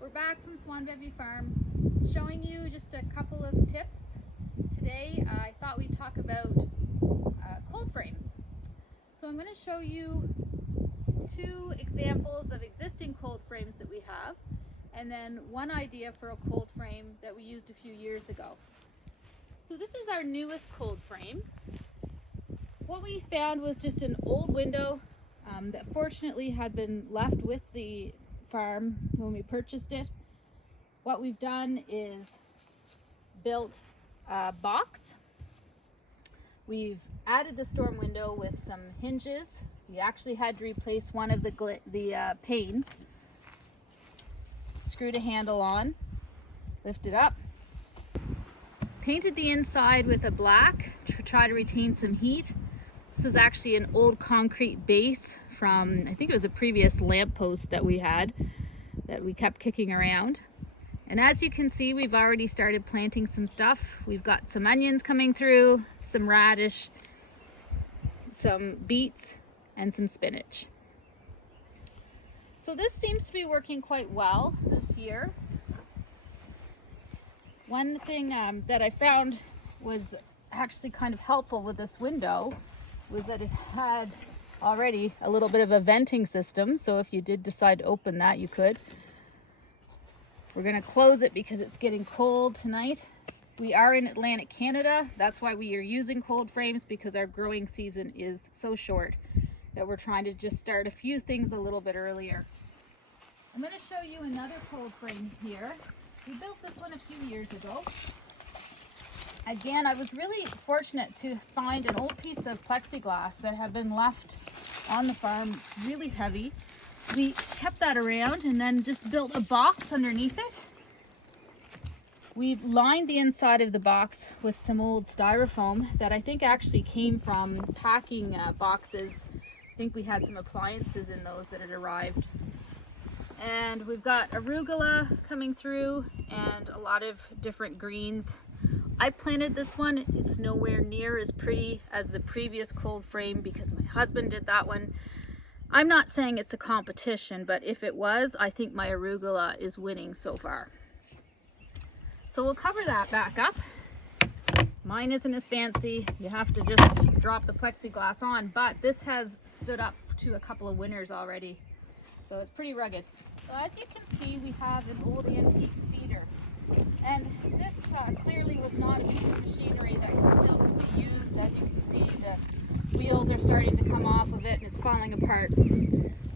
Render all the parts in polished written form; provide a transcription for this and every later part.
We're back from Swan Bevy Farm, showing you just a couple of tips. Today I thought we'd talk about cold frames. So I'm going to show you two examples of existing cold frames that we have, and then one idea for a cold frame that we used a few years ago. So this is our newest cold frame. What we found was just an old window that fortunately had been left with the farm when we purchased it. What we've done is built a box. We've added the storm window with some hinges. We actually had to replace one of the panes. Screwed a handle on, lift it up. Painted the inside with a black to try to retain some heat. This is actually an old concrete base from, I think it was a previous lamppost that we had that we kept kicking around. And as you can see, we've already started planting some stuff. We've got some onions coming through, some radish, some beets, and some spinach. So this seems to be working quite well this year. One thing that I found was actually kind of helpful with this window was that it had already a little bit of a venting system, so if you did decide to open that, you could. We're going to close it because it's getting cold tonight. We are in Atlantic Canada. That's why we are using cold frames, because our growing season is so short that we're trying to just start a few things a little bit earlier. I'm going to show you another cold frame here. We built this one a few years ago. Again, I was really fortunate to find an old piece of plexiglass that had been left on the farm, really heavy. We kept that around and then just built a box underneath it. We've lined the inside of the box with some old styrofoam that I think actually came from packing boxes. I think we had some appliances in those that had arrived. And we've got arugula coming through and a lot of different greens. I planted this one. It's nowhere near as pretty as the previous cold frame because my husband did that one. I'm not saying it's a competition, but if it was, I think my arugula is winning so far. So we'll cover that back up. Mine isn't as fancy. You have to just drop the plexiglass on, but this has stood up to a couple of winters already. So it's pretty rugged. So as you can see, we have an old antique cedar. And this clearly was not a piece of machinery that still could be used. As you can see, the wheels are starting to come off of it and it's falling apart.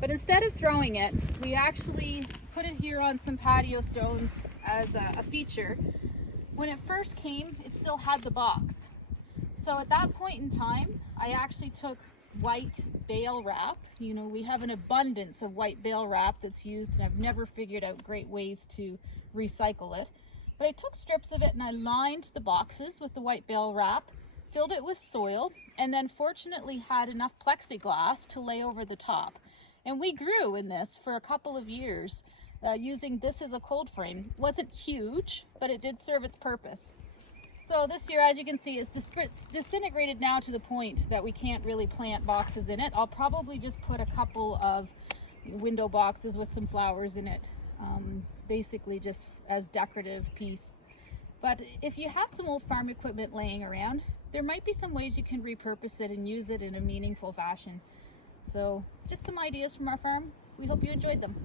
But instead of throwing it, we actually put it here on some patio stones as a feature. When it first came, it still had the box. So at that point in time, I actually took white bale wrap. You know, we have an abundance of white bale wrap that's used, and I've never figured out great ways to recycle it. But I took strips of it and I lined the boxes with the white bale wrap, filled it with soil, and then fortunately had enough plexiglass to lay over the top. And we grew in this for a couple of years using this as a cold frame. It wasn't huge, but it did serve its purpose. So this year, as you can see, it's disintegrated now to the point that we can't really plant boxes in it. I'll probably just put a couple of window boxes with some flowers in it, basically just as decorative piece. But if you have some old farm equipment laying around, there might be some ways you can repurpose it and use it in a meaningful fashion. So just some ideas from our farm. We hope you enjoyed them.